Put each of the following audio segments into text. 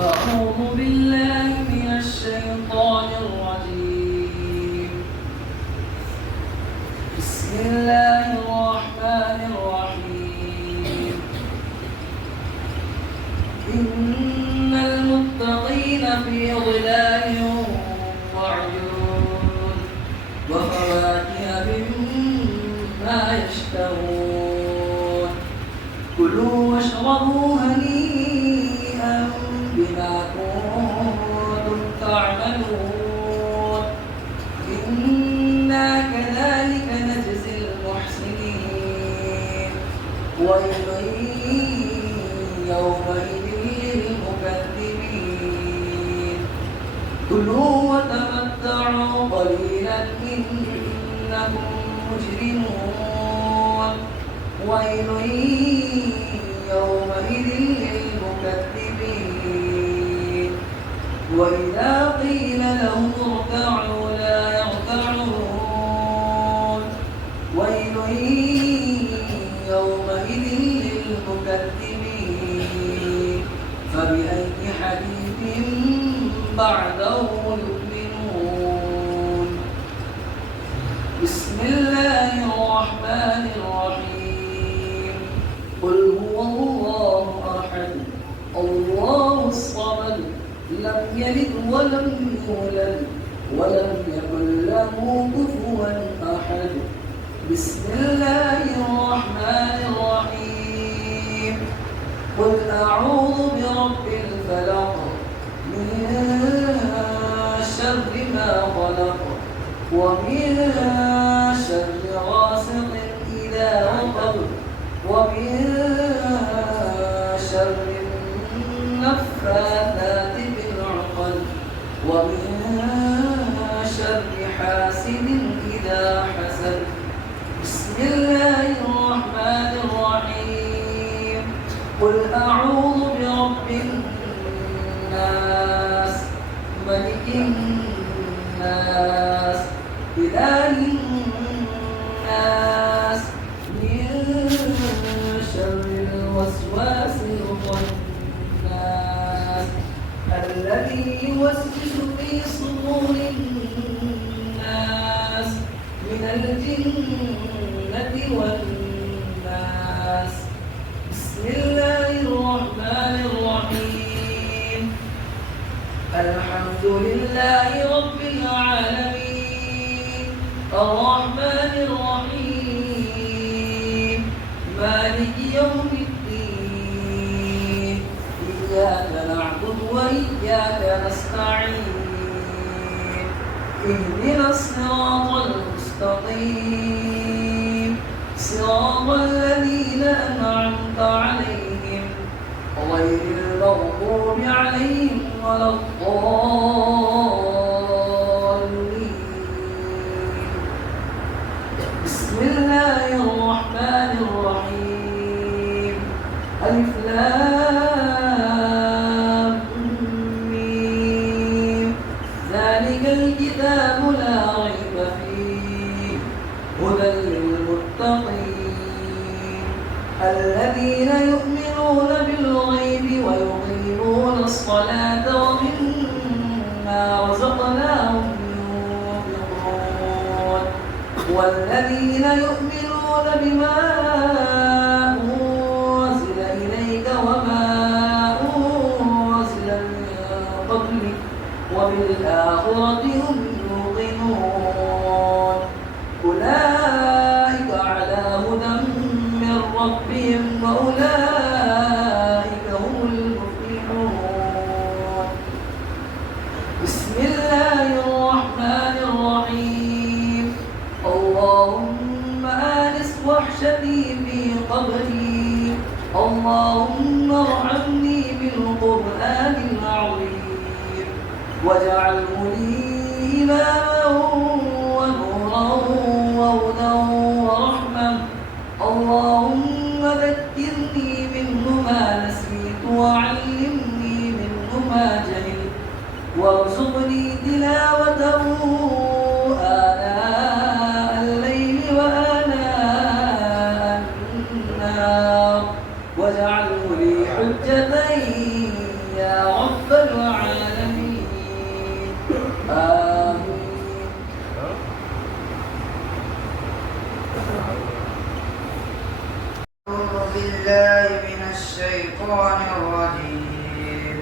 أعوذ بالله من الشيطان الرجيم. بسم الله الرحمن الرحيم. إن المتقين في ظلال وعيون وفواكه مما يشتهون. كلوا واشربوا هنيئا بما كنتم تعملون. إنا كذلك نجزي المحسنين. ويل يومئذ للمكذبين. كلوا وتمتعوا قليلا إنكم مجرمون. ويل يومئذ للمكذبين. وإذا قيل لهم اركعوا لا يركعون. ويل يومئذ للمكذبين. فبأي حديث بعده يؤمنون. بسم الله الرحمن الرحيم. قل هو الله أحد الله الصمد لم يلد ولم يولد ولم يكن له كفوا أحد. بسم الله الرحمن الرحيم. قل أعوذ برب الفلق من شر ما خلق ومن شر غاسق إذا وقب ومن شر النفاثات في العقد ومن شر حاسد إذا حسد. بسم الله الرحمن الرحيم. قل أعوذ برب الناس ملك الناس إله الناس من شر الوسواس الخناس الذي يوسوس في صدور الناس من الجنة والناس. بسم الله الرحمن الرحيم. الحمد لله رب العالمين الرحمن الرحيم مالك يوم الدين. إياك نعبد وإياك نستعين. اهدنا الصراط المستقيم صراط الذين أنعمت عليهم غير المغضوب عليهم ولا الضالين. بسم الله الرحمن الرحيم. ألف لام ميم. ذلك الكتاب لا ريب فيه هدى للمتقين الذين يؤمنون بالغيب ويقيمون الصلاة ومما رزقناهم ينفقون. والذين يؤمنون بما أنزل إليك وما أنزل من قبلك وبالآخرة هم يوقنون. أولئك على هدى من ربهم وأولئك هم المفلحون. بسم الله الرحمن الرحيم. اللهم آنس وحشتي في قبري. اللهم ارحمني بالقرآن العظيم واجعله لي إماما ونورا وهدى ورحمة. اللهم ذكرني منه ما نسيت وعلمني منه ما جهلت وارزقني تلاوته آناء الليل وآناء النهار واجعله لي حجة يا رب الشيطان الرجيم.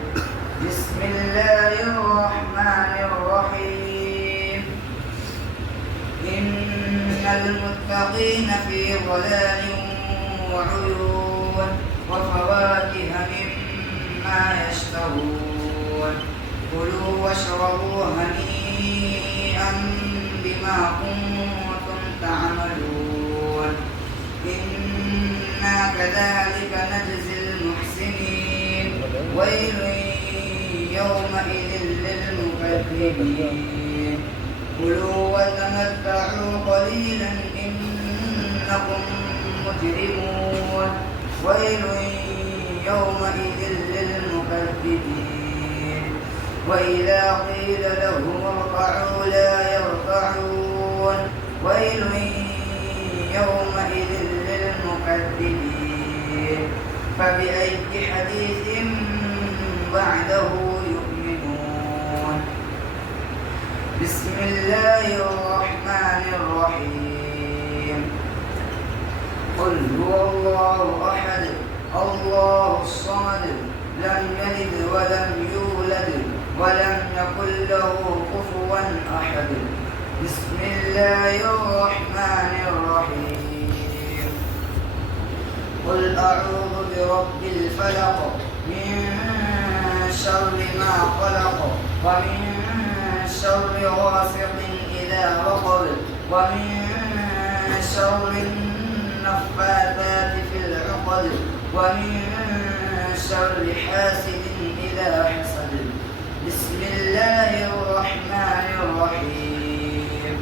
بسم الله الرحمن الرحيم. إن المتقين في ظلال وعيون وفواكه مما يشتهون. كلوا واشربوا هنيئا بما كنتم تعملون. إنا كذلك نجزي المحسنين. ويل يومئذ للمكذبين. كلوا وتمتعوا قليلا إنكم مجرمون. ويل يومئذ للمكذبين. وإذا قيل لهم اركعوا لا يركعون. ويل يومئذ للمكذبين. فبأي حديث بعده يؤمنون. بسم الله الرحمن الرحيم. قل هو الله أحد الله الصمد لم يلد ولم يولد ولم يكن له كفوا أحد. بسم الله الرحمن الرحيم. قل أعوذ برب الفلق من شر ما خلق ومن شر غاسق إذا وقب ومن شر النفاثات في العقد ومن شر حاسد إذا حسد. بسم الله الرحمن الرحيم.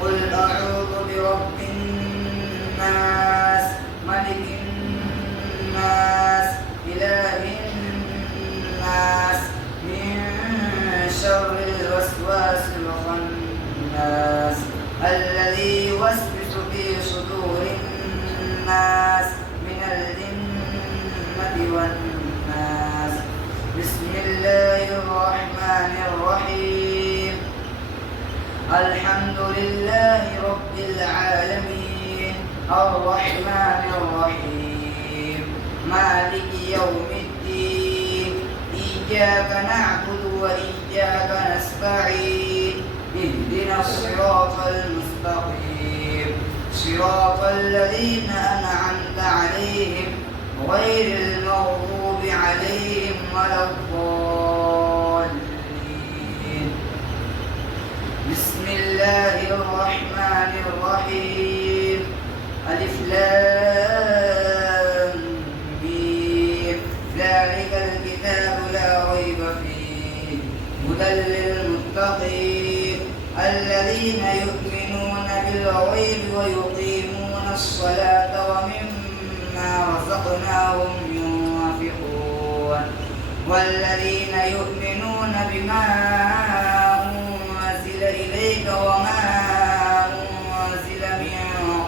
قل أعوذ برب الناس ملك الناس إله الناس من شر الوسواس الخناس الذي يوسوس في صدور الناس من الجنة والناس. بسم الله الرحمن الرحيم. الحمد لله رب العالمين الرحمن الرحيم مالك يوم الدين. إياك نعبد وإياك نستعين. اهدنا الصراط المستقيم صراط الذين أنعمت عليهم غير المغضوب عليهم ولا الضالين. بسم الله الرحمن الرحيم. ألف لام ميم ذلك الكتاب لا ريب فيه هدى للمتقين الذين يؤمنون بالغيب ويقيمون الصلاة ومما رزقناهم ينفقون. والذين يؤمنون بما أنزل إليك وما أنزل من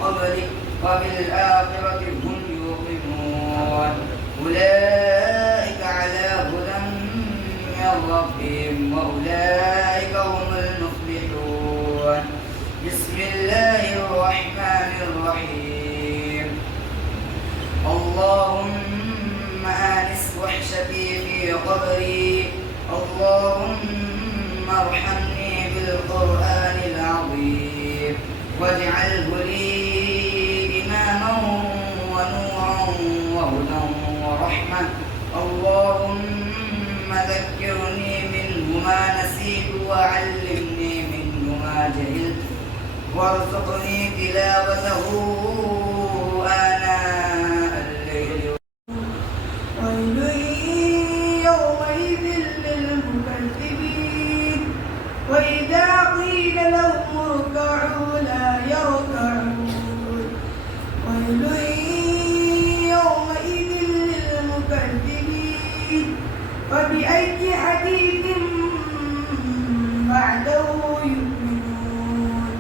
قبلك وبالآخرة هم يوقنون. أولئك على هدى من ربهم وأولئك هم المفلحون. بسم الله الرحمن الرحيم. اللهم آنس وحشتي في قبري. اللهم ارحمني بالقرآن العظيم واجعله لي إماما ونورا وهدى ورحمة. اللهم ذكرني منه ما نسيت وعلمني منه ما جهلت وارزقني تلاوته آناء الليل. ويل يومئذ للمكذبين. وإذا قيل لهم اركعوا لا يركعون. ويل يومئذ للمكذبين. فبأي حديث بعده يؤمنون.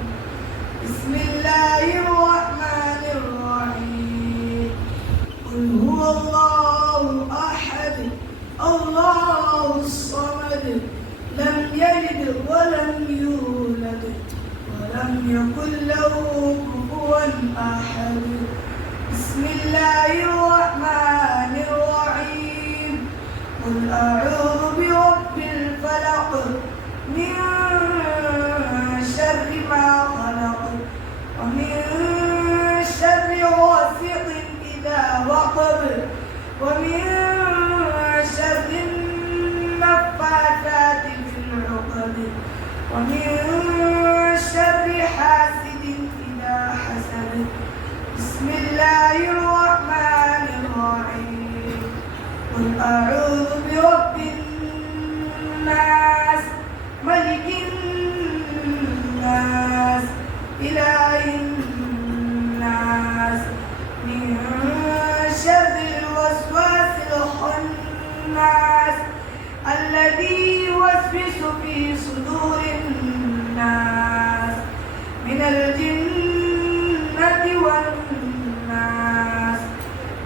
بسم الله الرحمن الرحيم. قل هو الله أحد الله الصمد لم يلد ولم يولد ولم يكن له كفوا أحد. بسم الله الرحمن الرحيم. ومن شر حاسد إذا حسد. بسم الله الرحمن الرحيم. قل أعوذ برب الناس ملك الناس إله الناس من شر الوسواس الخناس الذي يوسوس في صدور الناس من الجنة والناس.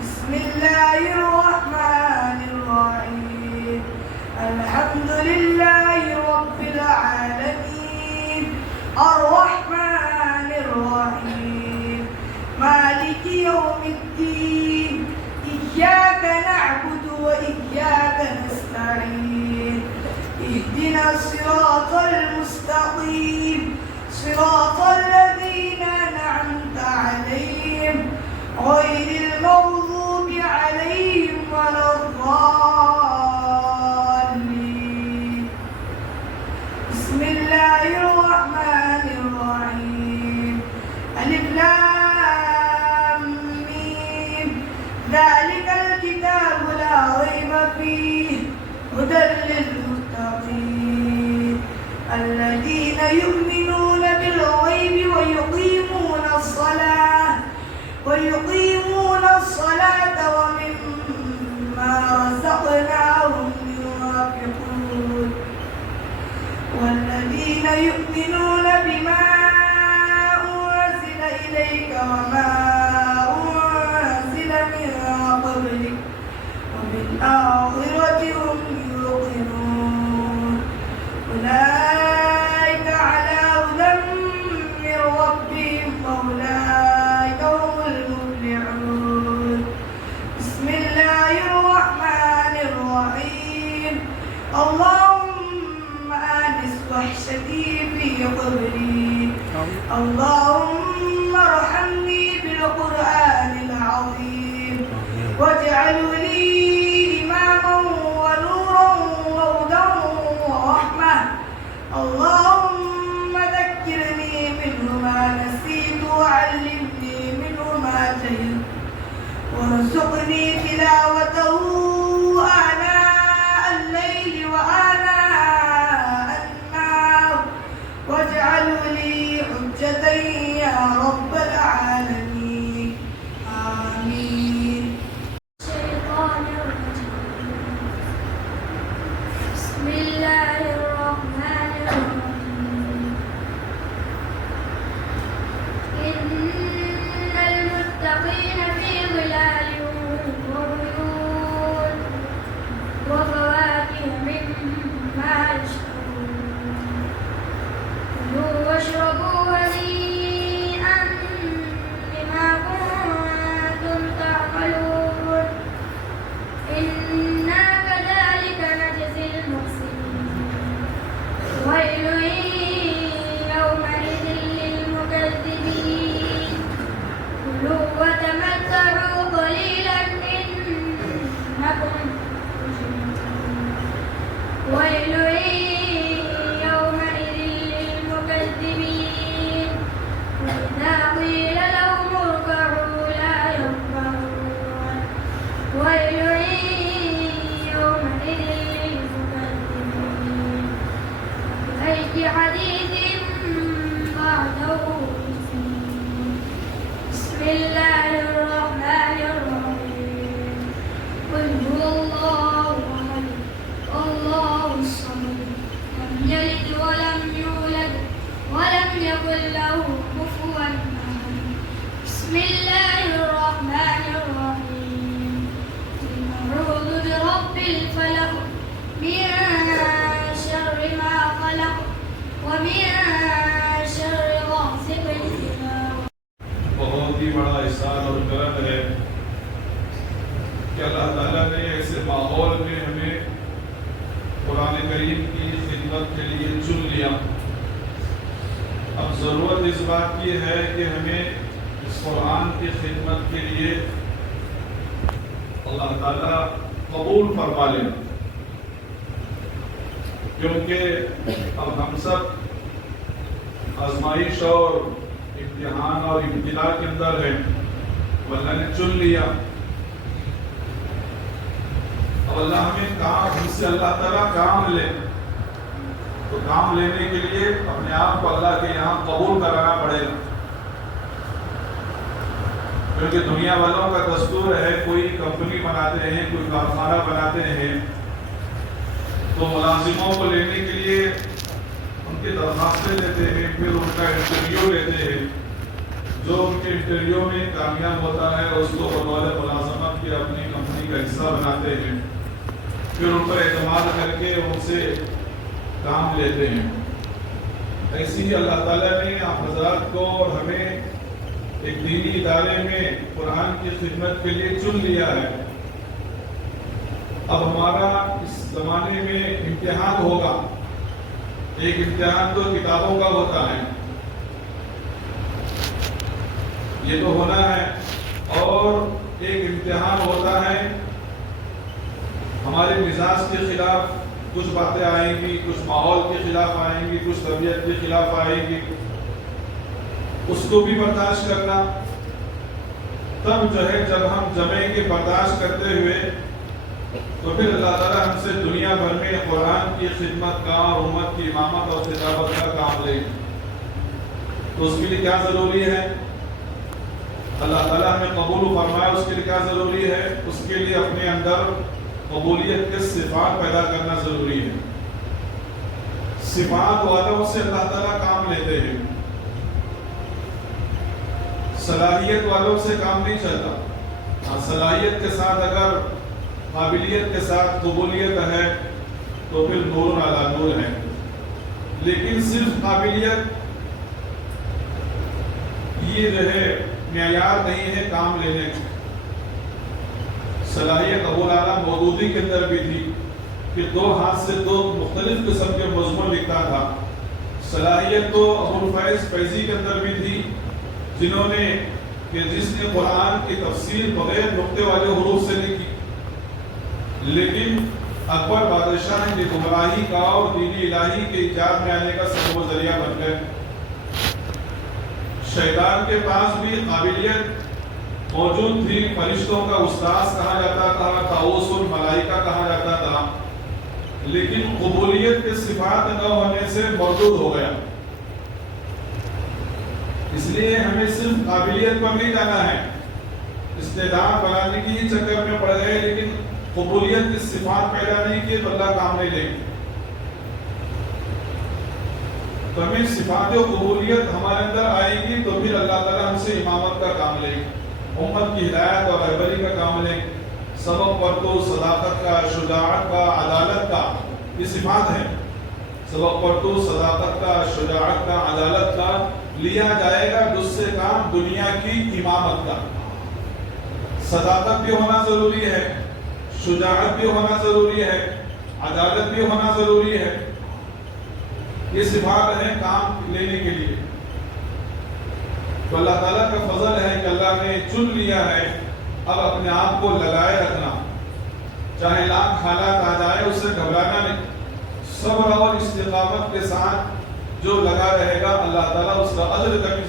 بسم الله الرحمن الرحيم. الحمد لله رب العالمين الرحمن الرحيم مالك يوم الدين إياك نعبد وإياك نستعين اهدنا الصراط المستقيم صراط الذين أنعمت عليهم غير المغضوب عليهم ولا الضالين. بسم الله الرحمن الرحيم. ألف لام ميم ذلك الكتاب لا ريب فيه هدى للمتقين الذين يؤمنون بالغيب ويقيمون الصلاة ومما رزقناهم ينفقون والذين يؤمنون بما أنزل إليك وما أنزل من قبلك وبالآخرة هم يوقنون أولئك على هدى من ربهم وأولئك هم المفلحون. بسم الله الرحمن الرحيم. اللهم آنس وحشتي في قبري اللهم ارحمني بالقرآن العظيم واجعله لي إماما ونورا وهدى ورحمة. اللهم ذكرني منه ما نسيت وعلمني منه ما جهلت وارزقني تلاوته آناء الليل وآناء النهار واجعله لي حجة يا رب العالمين آمين. الشيطان الرجيم. بسم الله الرحمن الرحيم. إن المتقين في ظلال وعيون وفواكه مما يشتهون. كلوا واشربوا هنيئا بما كنتم تعملون. إنا كذلك نجزي المحسنين. ويل يومئذ للمكذبين. كلوا وتمتعوا قليلا إنكم مجرمون. ويل يومئذ للمكذبين. وإذا قيل لهم اركعوا لا يركعون. ويل يومئذ للمكذبين. بأي حديث بعده يؤمنون. بسم الله الرحمن الرحيم. قل هو الله أحد الله الصمد لم يلد ولم يولد ولم يكن له كفوا أحد. بسم الله الرحمن الرحيم. قل أعوذ برب الفلق من شر ما خلق ومن شر غاسق إذا बहुत ही बड़ा एहसान और करम है कि अल्लाह ताला ने ऐसे माहौल में हमें कुरान करीम की खिदमत के लिए चुन लिया। अब ज़रूरत इस बात की है कि हमें इस कुरान की खिदमत के लिए अल्लाह ताला कबूल फरमा लें, क्योंकि अब हम सब آزمائش اور امتحان اور ابتلا کے اندر ہے، اللہ نے چن لیا۔ اب اللہ ہمیں کام، ہم سے اللہ تعالیٰ کام لے، تو کام لینے کے لیے اپنے آپ کو اللہ کے یہاں قبول کرانا پڑے گا، کیونکہ دنیا والوں کا دستور ہے کوئی کمپنی بناتے ہیں، کوئی کارخانہ بناتے ہیں، تو ملازموں کو لینے کے لیے ان کی درخواستیں لیتے ہیں، پھر ان کا انٹرویو لیتے ہیں، جو ان کے انٹرویو میں کامیاب ہوتا ہے اس کو بطور ملازمت کے اپنی کمپنی کا حصہ بناتے ہیں، پھر ان پر اعتماد کر کے ان سے کام لیتے ہیں۔ ایسی ہی اللہ تعالیٰ نے آپ حضرات کو اور ہمیں ایک دینی ادارے میں قرآن کی خدمت کے لیے چن لیا ہے۔ اب ہمارا اس زمانے میں امتحان ہوگا، ایک امتحان تو کتابوں کا ہوتا ہے، یہ تو ہونا ہے، اور ایک امتحان ہوتا ہے ہمارے مزاج کے خلاف کچھ باتیں آئیں گی، کچھ ماحول کے خلاف آئیں گی، کچھ طبیعت کے خلاف آئیں گی، اس کو بھی برداشت کرنا۔ تب جو ہے جب ہم جمیں گے برداشت کرتے ہوئے، تو پھر اللہ تعالیٰ ہم سے دنیا بھر میں قرآن کی خدمت کا اور امت کی امامت اور خطابت کا کام لے گی۔ تو اس کے لیے کیا ضروری ہے؟ اللہ تعالیٰ ہمیں قبول فرمائے، اس کے لیے کیا ضروری ہے؟ اس کے لیے اپنے اندر قبولیت کے صفات پیدا کرنا ضروری ہے۔ صفات والوں سے اللہ تعالیٰ کام لیتے ہیں، صلاحیت والوں سے کام نہیں چلتا۔ صلاحیت کے ساتھ اگر قابلیت کے ساتھ قبولیت ہے تو پھر نور علی نور ہے، لیکن صرف قابلیت یہ جو ہے معیار نہیں ہے کام لینے کا۔ صلاحیت ابو العلا مودودی کے اندر بھی تھی کہ 2 ہاتھ سے 2 مختلف قسم کے مضمون لکھتا تھا۔ صلاحیت تو ابو الفیض فیضی کے اندر بھی تھی، جنہوں نے کہ جس نے قرآن کی تفسیر بغیر نقطے والے حروف سے لکھی، لیکن اکبر بادشاہ نے گمراہی کا اور دینی الہی کے ایجاد میں آنے کا سبب و ذریعہ بن گئے۔ شیطان کے پاس بھی قابلیت موجود تھی، فرشتوں کا استاذ کہا جاتا تھا، طاؤوس الملائکہ کہا جاتا تھا، لیکن قبولیت کے صفات نہ ہونے سے مردود ہو گیا۔ اس لیے ہمیں صرف قابلیت پر نہیں جانا ہے، استعداد بنانے کی ہی چکر میں پڑ گئے، لیکن قبولیت کی صفات پیدا نہیں کی تو اللہ کام نہیں لے گا۔ تو ہمیں صفات و قبولیت ہمارے اندر آئے گی تو پھر اللہ تعالیٰ ہم سے امامت کا کام لے گا، امت کی ہدایت اور رہبری کا کام لے گا۔ سبق پرتو، صداقت کا، شجاعت کا، عدالت کا، یہ صفات ہیں۔ سبق پرتو، صداقت کا، شجاعت کا، عدالت کا لیا جائے گا جس سے کام دنیا کی امامت کا۔ صداقت بھی ہونا ضروری ہے، شجاعت بھی ہونا ضروری ہے، عدالت بھی ہونا ضروری ہے۔ یہ صفات ہیں کام لینے کے لیے۔ تو اللہ تعالیٰ کا فضل ہے کہ اللہ نے چن لیا ہے، اب اپنے آپ کو لگائے رکھنا، چاہے لاکھ حالات آ جائے اس سے گھبرانا نہیں، صبر اور استقامت کے ساتھ جو لگا رہے گا اللہ تعالیٰ اس کا اجر کبھی،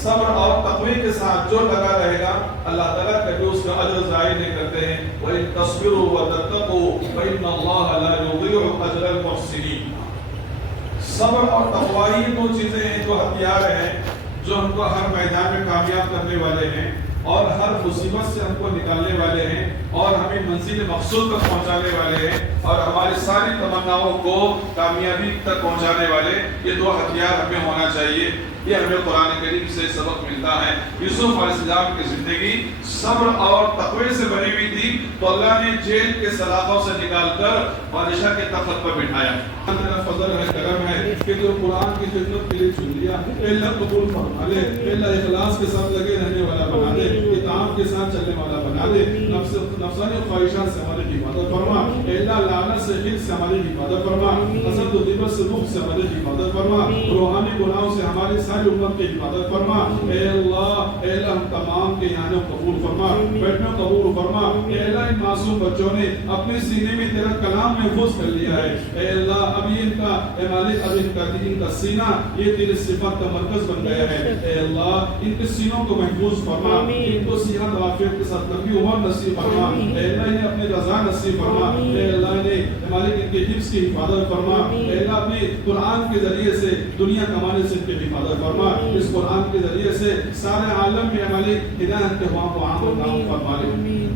صبر اور تقوی کے ساتھ جو لگا رہے گا اللہ تعالیٰ کبھی اس کا اجر ضائع نہیں کرتے ہیں۔ وَإِن تَصْبِرُوا وَتَتَّقُوا فَإِنَّ اللَّهَ لَا يُضِيعُ أَجْرَ الْمُحْسِنِينَ۔ صبر اور تقوی ہی دو چیزیں ہیں جو ہتھیار ہیں جو ہم کو ہر میدان میں کامیاب کرنے والے ہیں اور ہر مصیبت سے ہم کو نکالنے والے ہیں اور ہمیں منزل مقصود تک پہنچانے والے ہیں اور ہماری ساری تمناؤں کو کامیابی تک پہنچانے والے۔ یہ دو ہتھیار ہمیں ہونا چاہیے۔ یہ ہمیں قرآن کریم سے سبق ملتا ہے۔ یوسف علیہ السلام کی زندگی صبر اور تقوی سے بنی ہوئی تھی تو اللہ نے جیل کے سلاخوں سے نکال کر بادشاہ کے تخت پر بٹھایا۔ اللہ فضل ہے، کرم ہے کہ جو قرآن کی خدمت کے لیے چن لیا، اللہ قبول فرما لے، اللہ اخلاص کے ساتھ لگے رہنے والا بنا دے، اطاعت کے ساتھ چلنے والا بنا دے، نفسانی خواہشات سے ہماری حفاظت فرما۔ اللہ لعنت سے خل سے ہماری حفاظت فرما، حسد و غیبت سے مخ سے ہماری حفاظت فرما، روحانی گناہوں سے ہماری ساری امت کی حفاظت فرما۔ اے اللہ ہم تمام کے یہاں قبول فرما، بیٹھنا قبول فرما۔ اے اللہ ان معصوم بچوں نے اپنے سینے میں تیرا کلام محفوظ کر لیا ہے۔ اے اللہ اب یہ ان کا اے مالک اب ان کا سینہ یہ تیرے صفات کا مرکز بن گیا ہے۔ اے اللہ ان کے سینوں کو محفوظ فرما، ان کو صحت و عافیت کے ساتھ لمبی عمر نصیب فرما۔ اے اللہ انہیں اپنی رضا نصیب فرما۔ اے اللہ انہیں اے مالک ان کے حفظ کی حفاظت فرما۔ اے اللہ اپنے قرآن کے ذریعے سے دنیا کمانے سے ان کی حفاظت فرما۔ اس قرآن کے ذریعے سے سارے عالم میں اے مالک ہدایت کے ہوا کو عام و عام فرما لے۔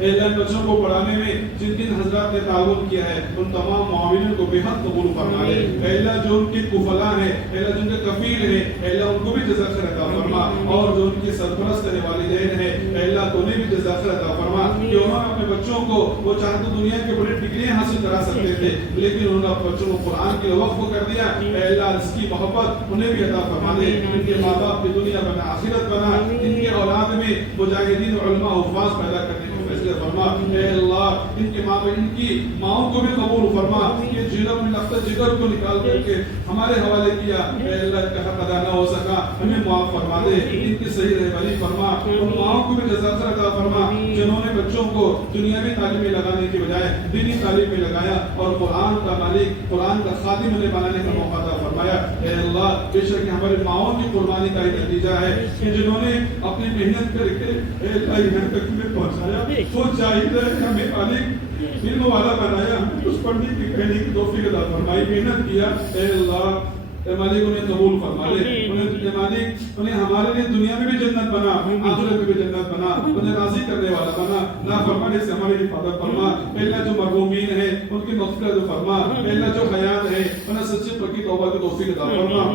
اے اللہ بچوں کو پڑھانے میں جن جن حضرات نے تعاون کیا ہے ان تمام معاونین کو بے حد قبول فرما لے۔ اے اللہ جو ان کے کفلا ہیں، اے اللہ جن کے کفیل ہیں، اے اللہ ان کو بھی جزا خیر عطا فرما، اور جو ان کے سرپرست والدین ہیں اے اللہ تو انہیں بھی جزا خیر عطا فرما کہ انہوں نے اپنے بچوں کو وہ چاہتے دنیا کے بڑے ڈگریاں حاصل کرا سکتے تھے لیکن انہوں نے اپنے بچوں کو قرآن کے وقف کر دیا۔ اے اللہ اس کی محبت انہیں بھی عطا فرما دے، ان کے ماں باپ کی دنیا بنا آخرت بنا، ان کے اولاد میں مجاہدین علماء حفاظ پیدا کرنے کو فیصلے فرما۔ اے اللہ ان کے ماں ان کی ماؤں کو بھی قبول فرما کہ جنہوں نے لخت جگر کو نکال کر کے ہمارے حوالے کیا، اے اللہ کا حق ادا نہ ہو سکا ہمیں معاف فرما دے، ان کی صحیح رہبری فرما، ان ماؤں کو بھی جزا عطا فرما جنہوں نے بچوں کو دنیاوی تعلیم میں لگانے کے بجائے دینی تعلیم میں لگایا اور قرآن کا مالک قرآن کا خادم انہیں بنانے کا موقع عطا فرمایا۔ اے اللہ بے شک ہمارے ماؤں کی قربانی کا ہی نتیجہ ہے کہ جنہوں نے اپنی محنت کر کے اے اللہ یہاں تک تمہیں پہنچایا، وہ چاہیے کہ ہمیں مالک علم والا بنایا، ہمیں کچھ پڑھنے کی کہنے کی توفیق عطا فرمائی، محنت کیا۔ اے اللہ اے مالک انہیں قبول فرما لے، انہیں اے مالک انہیں ہمارے لیے دنیا میں بھی جنت بنا، آخرت میں بھی جنت بنا، انہیں راضی کرنے والا بنا، نافرمانی سے ہماری حفاظت فرما۔ اے اللہ جو مرحومین ہیں ان کی مغفرت فرما، اے اللہ جو حیات ہیں انہیں سچی پکی توبہ کی توفیق عطا فرما۔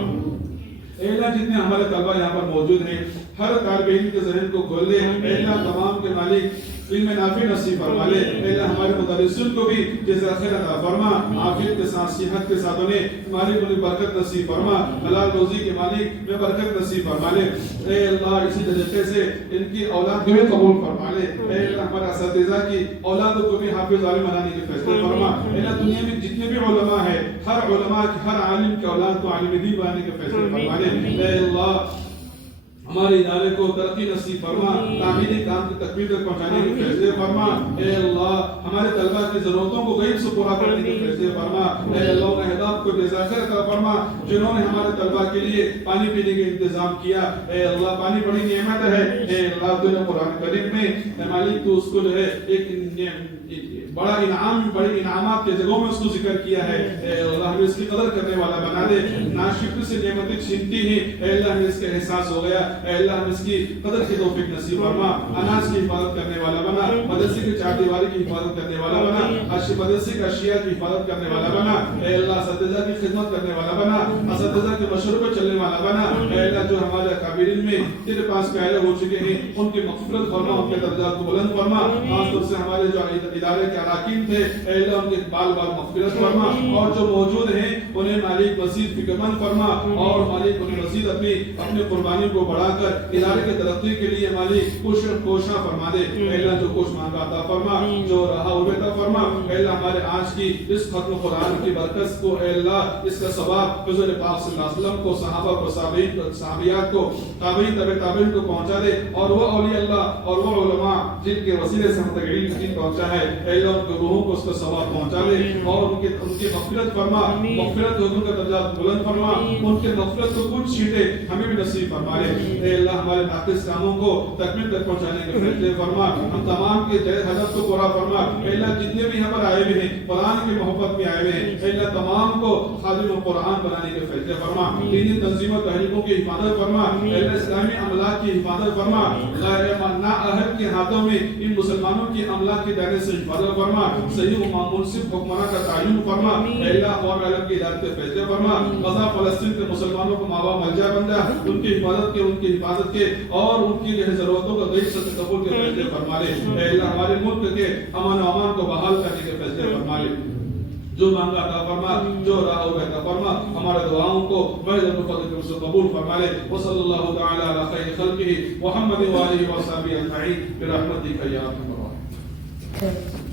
اے اللہ جتنے ہمارے طلبہ یہاں پر موجود ہیں ہر طالب علم کے ذہن کو کھول دے، اے اللہ تمام کے مالک علم نافع نصیب فرما لے۔ اے اللہ ہمارے مدرسین کو بھی جزا خیر عطا فرما، عافیت کے ساتھ صحت کے ساتھ انہیں مالک انہیں برکت نصیب فرما، حلال روزی کے مالک میں برکت نصیب فرما لے۔ اے اللہ اسی طریقے سے ان کی اولاد کو بھی قبول فرما لے۔ اے اللہ ہمارے اساتذہ کی اولادوں کو بھی حافظ عالم بنانے کے فیصلے فرما۔ اے اللہ دنیا میں جتنے بھی علماء ہیں ہر علماء کی ہر عالم کی اولاد کو عالم دین بنانے کے فیصلے فرما لے۔ اے اللہ ہمارے ادارے کو ترقی نصیب فرما، تعمیری کام کی تکمیل تک پہنچانے کے فیصلے فرما۔ اے اللہ ہمارے طلبہ کی ضرورتوں کو غیب سے پورا کرنے کے فیصلے فرما۔ اے اللہ انہیں ہدایت کو جزا خیر عطا فرما جنہوں نے ہمارے طلبہ کے لیے پانی پینے کا انتظام کیا۔ اے اللہ پانی بڑی نعمت ہے، اے اللہ تو نے قرآن کریم میں اے مالک تو اس کو جو ہے ایک بڑا انعام بڑی انعامات کے جگہوں میں اس کو ذکر کیا ہے۔ اے اللہ ہمیں اس کی قدر کرنے والا بنا دے، ناشکری سے نعمتیں چھینتی ہیں اے اللہ ہمیں اس کا احساس ہو گیا، اے اللہ ہمیں اس کی قدر کی توفیق نصیب فرما، اناج کی حفاظت کرنے والا بنا، مدرسے کی چار دیواری کی حفاظت کرنے والا بنا، مدرسے کی اشیاء کی حفاظت کرنے والا بنا، اے اللہ اساتذہ کی خدمت کرنے والا بنا، اساتذہ کے مشورے پر چلنے والا بنا۔ اے اللہ جو ہمارے اکابرین میں تیرے پاس پیارے ہو چکے ہیں ان کی مغفرت فرما، ان کے درجات کو بلند فرما، خاص طور سے ہمارے جو ادارے کے اراکین تھے اے اللہ ان کے بال بال مغفرت فرما، اور جو موجود ہیں انہیں مالک مزید فکرمند فرما، اور مالک انہیں مزید اپنی قربانی کو بڑھا کر ادارے کے ترقی کے لیے مالک کوشاں فرما دے۔ اے اللہ جو کوش مانگا عطا فرما، جو رہا ہوئے عطا فرما۔ اے اللہ ہمارے آج کی اس ختم قرآن کی برکت کو اے اللہ اس کا ثواب حضور پاک صلی اللہ علیہ وسلم کو، صحابہ کو، صحابیات کو، تابعین تبع تابعین کو پہنچا دے، اور وہ اولیاء اللہ اور وہ علماء جن کے وسیلے سے ہم تک علم دین پہنچا ہے اے اللہ ان کے روحوں کو اس کا ثواب پہنچا دے، اور ان کی مغفرت فرما، مغفرت ان کا درجات بلند فرما، ان کے مغفرت کو کچھ چھینٹے ہمیں بھی نصیب فرما لے۔ اے اللہ ہمارے ناقص کاموں کو تکمیل تک پہنچانے کے فیصلے فرما، ہم تمام کے جائز ہدف کو پورا فرما۔ اے اللہ جتنے بھی ہمارے آئے ہوئے ہیں قرآن کی محبت میں آئے ہوئے ہیں اے اللہ تمام کو خادم القرآن بنانے کے فیصلے فرما، دینی تنظیم و تحریکوں کی حفاظت فرما، اے اللہ اسلامی املاک کی حفاظت فرما، غیر نااہل کے ہاتھوں میں ان مسلمانوں کی املاک کے جانے سے حفاظت فرما، صحیح و منصف حکمراں کا تعین فرما، اے اللہ اور عالم کی ہدایت کے فیصلے فرما، غزہ فلسطین کے مسلمانوں کو ماوا ملجا بن جا، ان کی حفاظت کے اور ان کی ضرورتوں کا غیر سے قبول کے فیصلے فرما لے۔ اے اللہ ہمارے ملک کے امن و امان کو بحال کرنے کے فیصلے فرما لے، جو مانگا عطا فرما، جو راہ عطا فرما، ہمارے دعاؤں کو بڑے فضل سے قبول فرما لے۔ وصلی اللہ تعالی علی خیر خلقہ محمد و آلہ و صحبہ اجمعین برحمتک یا ارحم الراحمین۔